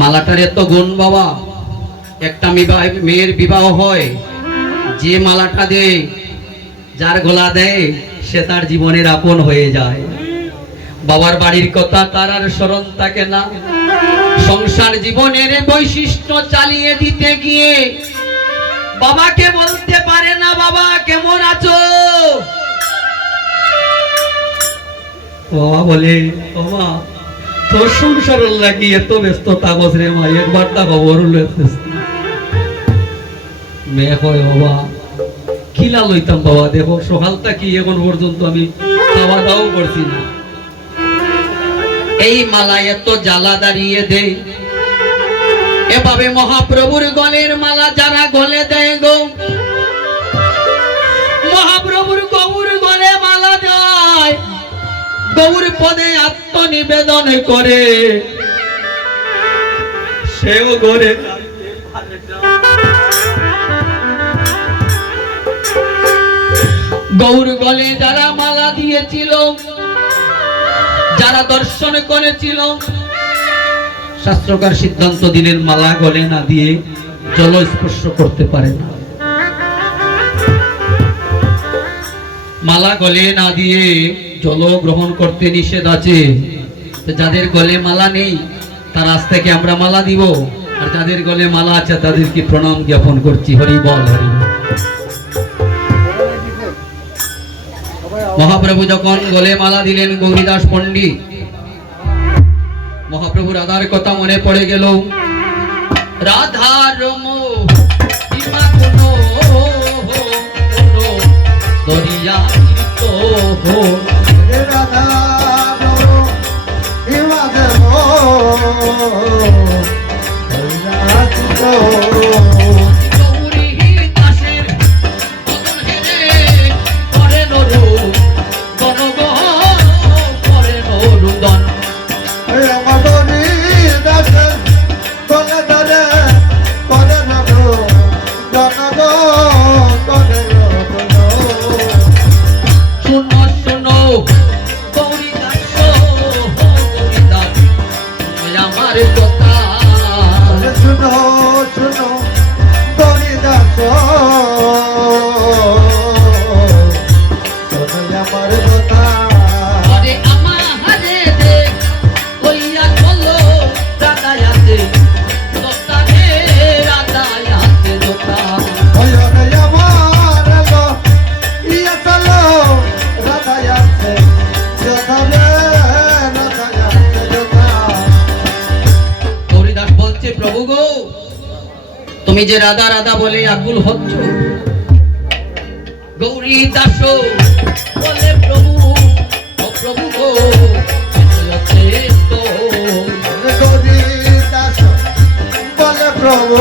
মালাটার এত গুণ বাবা। একটা মেয়ের বিবাহ হয়, যে মালাটা দেয়, যার গলা দেয়, সে তার জীবনের আপন হয়ে যায়। বাবার বাড়ির কথা তার আর স্মরণ থাকে না। সংসার জীবনের বৈশিষ্ট্য চালিয়ে দিতে গিয়ে বাবাকে বলতে পারে না, বাবা কেমন আছো? বাবা বলে, বাবা তোর সংসার লাগি এত ব্যস্ততা বসরে মা, একবার তা খবর মেয়ে কয়, বাবা খিলা লইতাম বাবা, দেখো সকালটা কি এখন পর্যন্ত আমি খাওয়া দাওয়া করছি না। এই মালা এত জ্বালা দাঁড়িয়ে দেয়। এভাবে মহাপ্রভুর গলের মালা যারা গলে দেয় গো, মহাপ্রভুর গৌর গলে মালা দেয়, গৌর পদে আত্মনিবেদন করে, সেও গড়ে গৌর গলে যারা মালা দিয়েছিল, যারা দর্শন করেছিল, শাস্ত্রকার সিদ্ধান্ত দিলেন মালা গলে না দিয়ে জল স্পর্শ করতে পারে না। মালা গলে না দিয়ে জল গ্রহণ করতে নিষেধ আছে। যাদের গলে মালা নেই তার আজ থেকে আমরা মালা দিব, আর যাদের গলে মালা আছে তাদেরকে প্রণাম জ্ঞাপন করছি। হরি বল, হরি বল। মহাপ্রভু যখন গলে মালা দিলেন গৌরীদাস পণ্ডিত, মহাপ্রভু রাধার কথা মনে পড়ে গেল। রাধার দরিয়া তুমি যে রাধা রাধা বলে আকুল হচ্ছ, গৌরী দাস বলে প্রভু, ও প্রভু গো গৌরী দাস বলে প্রভু,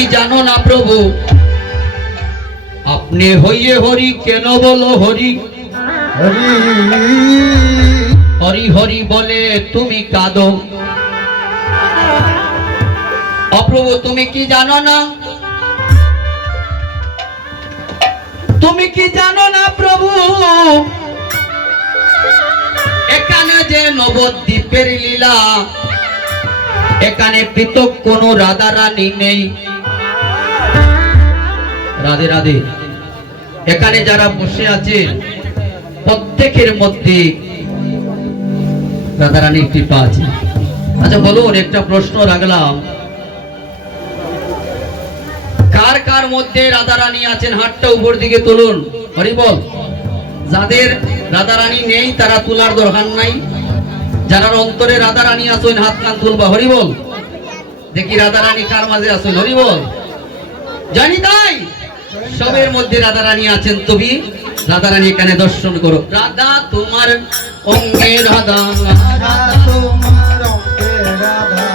কি জানো না প্রভু, আপনি হইয়ে হরি কেন বলো হরি, হরি হরি হরি বলে তুমি কাঁদো। অপ্রভু তুমি কি জানো না, তুমি কি জানো না প্রভু, এখানে যে নবদ্বীপের লীলা, এখানে পৃথক কোন রাধা রানী নেই। রাধে রাধে। এখানে যারা বসে আছে প্রত্যেকের মধ্যে রাধা রানীর কৃপা আছে। আচ্ছা বলুন, একটা প্রশ্ন রাখলাম, কার কার মধ্যে রাধা রানী আছেন হাতটা উপর দিকে তুলুন। হরি বল। যাদের রাধা রানী নেই তারা তোলার দরকার নাই, যারা অন্তরে রাধা রানী আছেন হাত কান তুলবা। হরি বল। দেখি রাধা রানী কার মাঝে আছেন। হরি বল। জানি তাই সবের মধ্যে রাধা রানী আছেন, তুমি রাধা রানী এখানে দর্শন করো। রাধা তোমার অঙ্গে রাধা, রাধা তোমার অঙ্গে রাধা,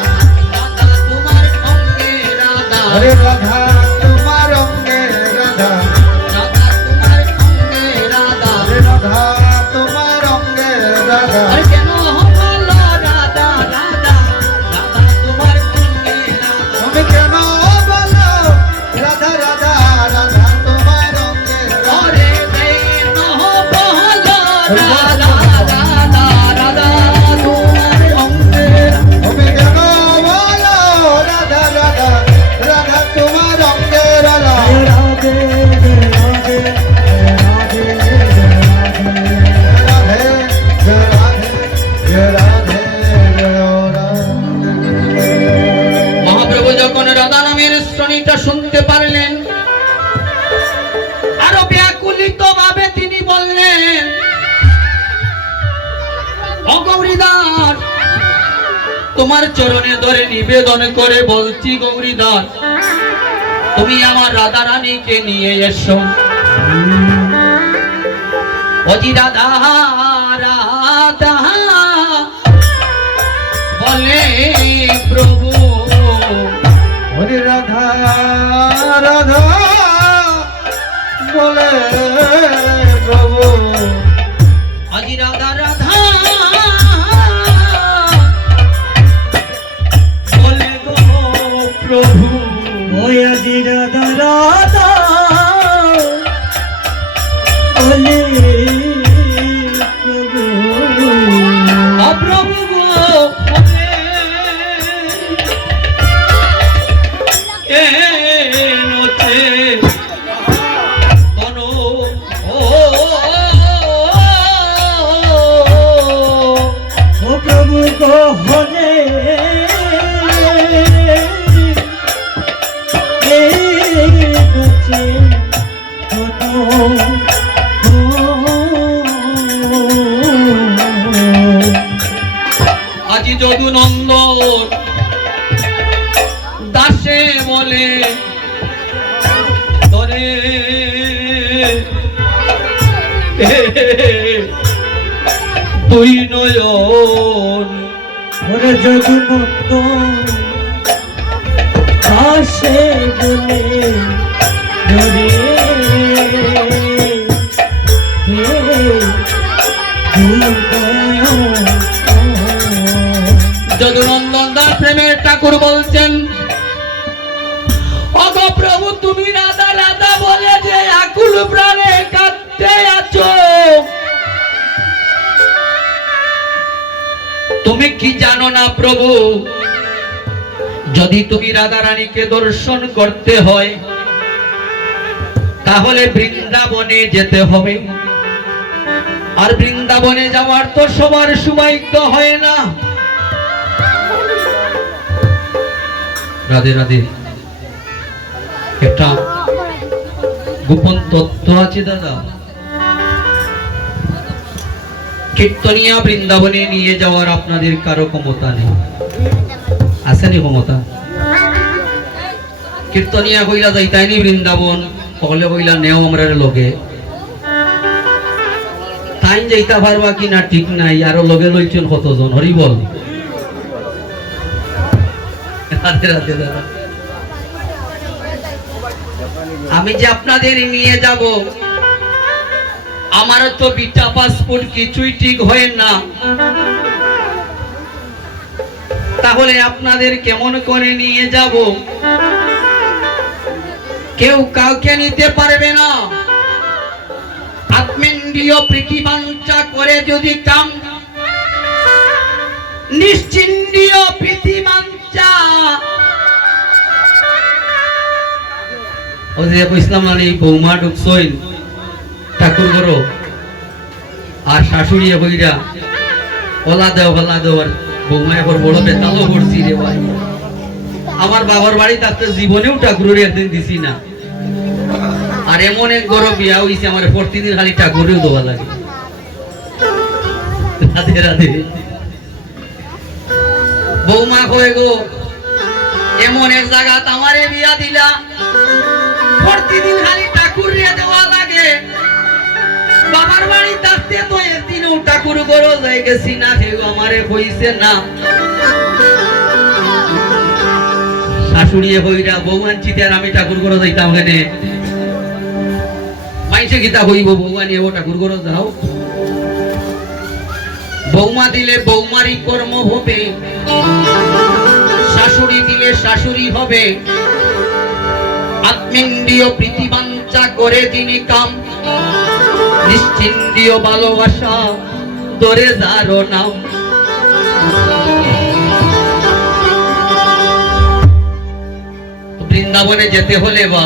রাধা তোমার অঙ্গে রাধা, হরে রাধা তোমার অঙ্গে রাধা, রাধা তোমার অঙ্গে রাধা, হরে রাধা তোমার অঙ্গে রাধা, আর কেন হলো রাধা রাধা, রাধা তোমার অঙ্গে রাধা। তুমি কেন বলো রাধা রাধা, রাধা তোমার অঙ্গে রাধা, ওরে কেন হলো রাধা রাধা, রাধা তোমার অঙ্গে রাধা। তুমি কেন বলো রাধা রাধা, রাধা তোমার অঙ্গে রাধা, রাধে রাধে রাধে রাধে মহাপ্রভু যখন রাধা নামের শ্রেণীটা শুনতে পারলেন, আরো ব্যাকুলিত ভাবে তিনি বললেন, ও গৌরীদাস, তোমার চরণে ধরে নিবেদন করে বলছি গৌরীদাস, তুমি আমার রাধা রানীকে নিয়ে এসো। অজি রাধা রাধা বলে প্রভু, হরে রাধা রাধা বলে প্রভু, আজি রাধা রাধা বলে গো প্রভু, ওই আজি রাধা রাধা বলে প্রভু, অপ্রভু গো বলে নচে কোন ও প্রভু গো হলে নচে আজি যদু নন্দন দাসে বলে ধরে তুই নয়ন, ওরে জগন্নাথ আসে বলে ধরে যদুনন্দন দাস প্রেমের ঠাকুর বলছেন, অগ প্রভু তুমি রাধা রাধা বলে যে আকুল প্রাণে কাঁদতে আছো, তুমি কি জানো না প্রভু, যদি তুমি রাধা রানীকে দর্শন করতে হয় তাহলে বৃন্দাবনে যেতে হবে, আর বৃন্দাবনে যাওয়ার তো সবার সৌভাগ্য হয় না। রাধে রাধে। একটা গোপন তথ্য আছে দাদা, কীর্তনিয়া বৃন্দাবনে নিয়ে যাওয়ার আপনাদের কারো ক্ষমতা নেই, আসেনি ক্ষমতা? কীর্তনিয়া কইলা যাইতাইনি বৃন্দাবন, সকলে কইলা নেও আমরা লগে, তাই যাইতা পারবা কিনা ঠিক নাই, আরো লগে লইছেন কতজন। হরি বল। রাধে রাধে দাদা। আমি যে আপনাদের নিয়ে যাব, আমারও তো বিটা পাসপোর্ট কিছুই ঠিক হয় না, তাহলে আপনাদের কেমন করে নিয়ে যাব? কেউ কাউকে নিতে পারবে না। আত্মেন্দ্রিয় প্রীতিবাঞ্ছা করে যদি কাম, নিশ্চিন্দ্রিয় প্রীতিবাঞ্ছা ও যে কইছিলাম না, এই বৌমা ঢুকছই ঠাকুর করো আর শাশুড়ি হইরা ওলা দেও আর বৌমা এখন বড় বেতালও করছি রে ভাই। আমার বাবার বাড়ি থাকতে জীবনেও ঠাকুরের একদিন দিছি না, আর এমন এক বড় বিয়া হইছে আমার প্রতিদিন খালি ঠাকুরেও দেওয়া লাগে। রাধে রাধে। বৌমা কয়ে গো, এমন এক জায়গা আমারে বিয়া দিলা, প্রতিদিন খালি ঠাকুর রে দেওয়া লাগে। বাবার বাড়ি থাকতে তো একদিনও ঠাকুর গরো যাই গেছি না, কেউ আমারে কইছে না। শাশুড়ি হইরা বৌমান চিতে আর আমি ঠাকুর গরো যাইতাম কেনে? মাইসে গীতা হইব বৌমা নিয়ে ঠাকুর গরো যাও। বৌমা দিলে বৌমারই কর্ম হবে, শাশুড়ি দিলে শাশুড়ি হবে। আত্মেন্দ্রিয় প্রীতিবাঞ্ছা করে তিনি কাম, নিশ্চিন্দ্রিয় ভালোবাসা ধরে যারো নাম। বৃন্দাবনে যেতে হলে বা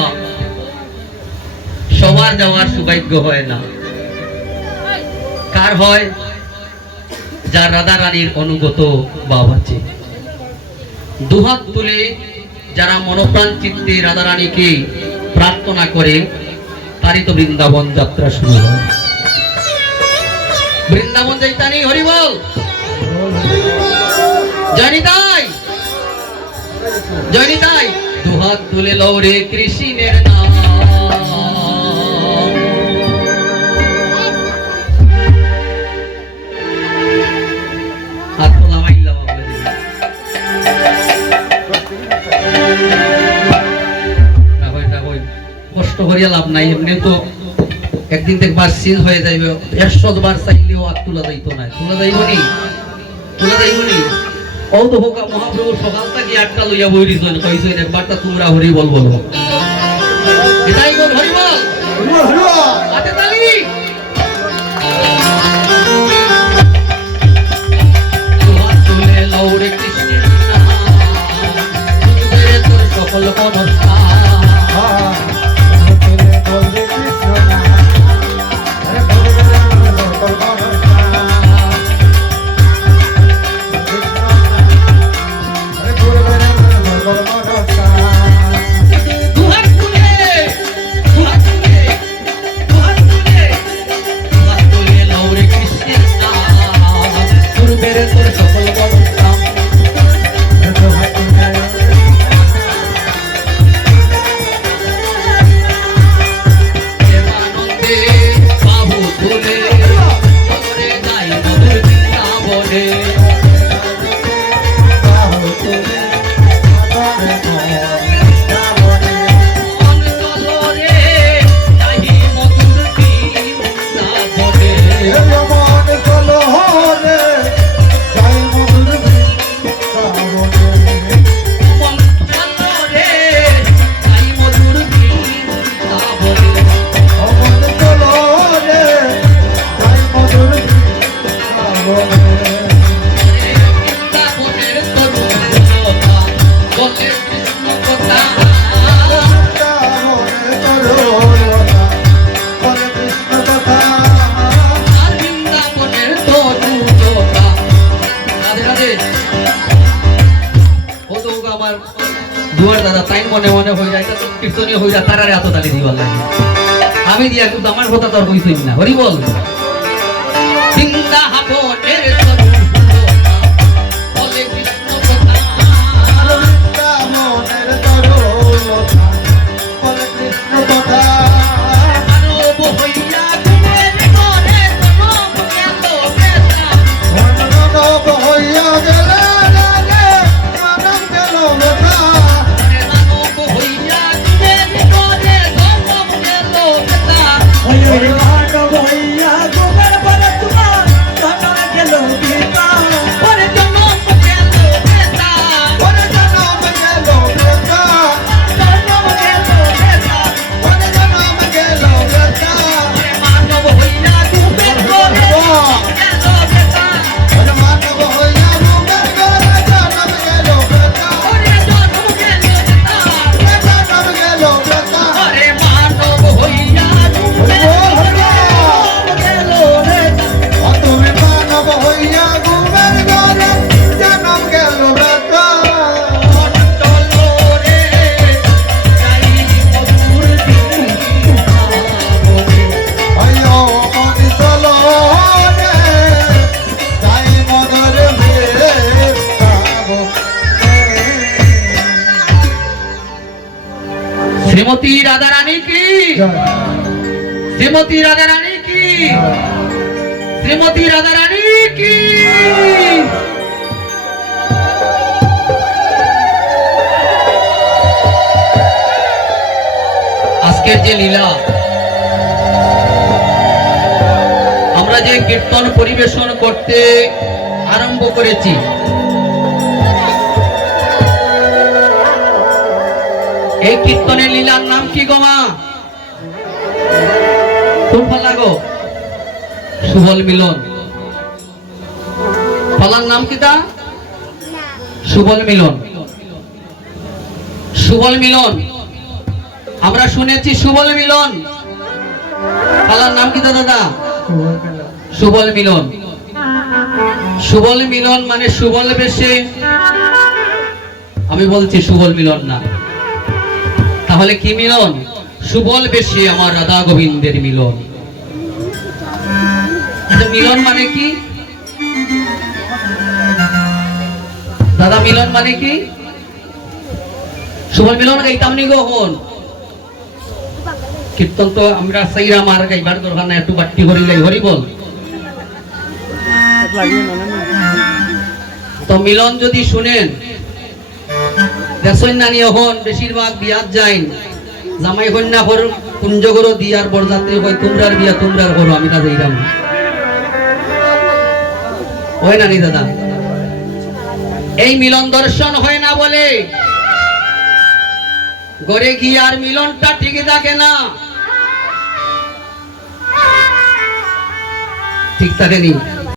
সবার যাওয়ার সৌভাগ্য হয় না। কার হয়? যার রাধা রানীর অনুগত ভাব আছে। দুহাত তুলে যারা মনোপ্রাণ চিত্তে রাধা রানীকে প্রার্থনা করে, তারই তো বৃন্দাবন যাত্রা শুরু হয়। বৃন্দাবন যাইতানি হরি বল, জয়নিতাই জয়নিতাই। দুহাত তুলে লৌরে কৃষ্ণের নাম, হাত তোলা মাইলা বাবলে দিবি। কষ্ট করিয়া লাভ নাই, এমনি তো একদিন দেখবার সিন হয়ে যাইবে। 100 বার চাইলেও আর তোলা যাইতো না। তোলা যাইবনি, তোলা যাইবনি। ও তো হোকা মহাপ্রভু সকাল থেকে 8টা লইয়া বইরিছেন, কইছেন একবারটা তোমরা হরি বল বলো। এটাই বল হরি বল, হাতে তালি। দুহাত তুলে লৌরে কৃষ্ণের নাম, শুনবে তোর সকল মনস্কার। দুয়ার দাদা তাই মনে মনে হয়ে যায়, কীর্তনীয় হয়ে যায়, তারারে এত তালি দিবার লাগে। আমি দিয়া কিন্তু আমার কথা তোর কইছিস না, হরি বল। বৃন্দাবনের বলে কৃষ্ণ কথা, বৃন্দাবনের তরুলতা বলে কৃষ্ণ কথা। মানব হইয়া গুণের করে মানব গেল বেতা, মানব হইয়া গেল মানব গেল বেতা। মানব হইয়া গুণের করে শ্রীমতী রাধা রানী কি, শ্রীমতী রাধা রানী কি, শ্রীমতী রাধা রানী কি। আজকের যে লীলা, আমরা যে কীর্তন পরিবেশন করতে আরম্ভ করেছি, এই কীর্তনের লীলার নাম কি গো মা? কোন পালা গো? সুবল মিলন। পালার নাম কি তা? সুবল মিলন। সুবল মিলন আমরা শুনেছি, সুবল মিলন। পালার নাম কি দাদা? সুবল মিলন। সুবল মিলন মানে সুবল বেশে, আমি বলছি সুবল মিলন না, তাহলে কি মিলন? সুবল বেশে আমার রাধা গোবিন্দের মিলন। মিলন মানে কি দাদা? মিলন মানে কি? সুবল মিলন গাইতাম নি গহন কীর্তন তো আমরা সাইরা মার গাইবার দরকার না, একটু বাট্টি হরিলাই হরি বল। তো মিলন যদি শুনেন, দেখছেন নানি এখন বেশিরভাগ বিয়াত যাইন, জামাই কন্যা ঘর কুঞ্জ করো দিয়ার বরযাত্রী হয় তোমরার বিয়া তোমরার করো, আমি তা যাইরাম হয় নানি দাদা। এই মিলন দর্শন হয় না বলে ঘরে গিয়ে আর মিলনটা টিকে থাকে না, ঠিক থাকে নি।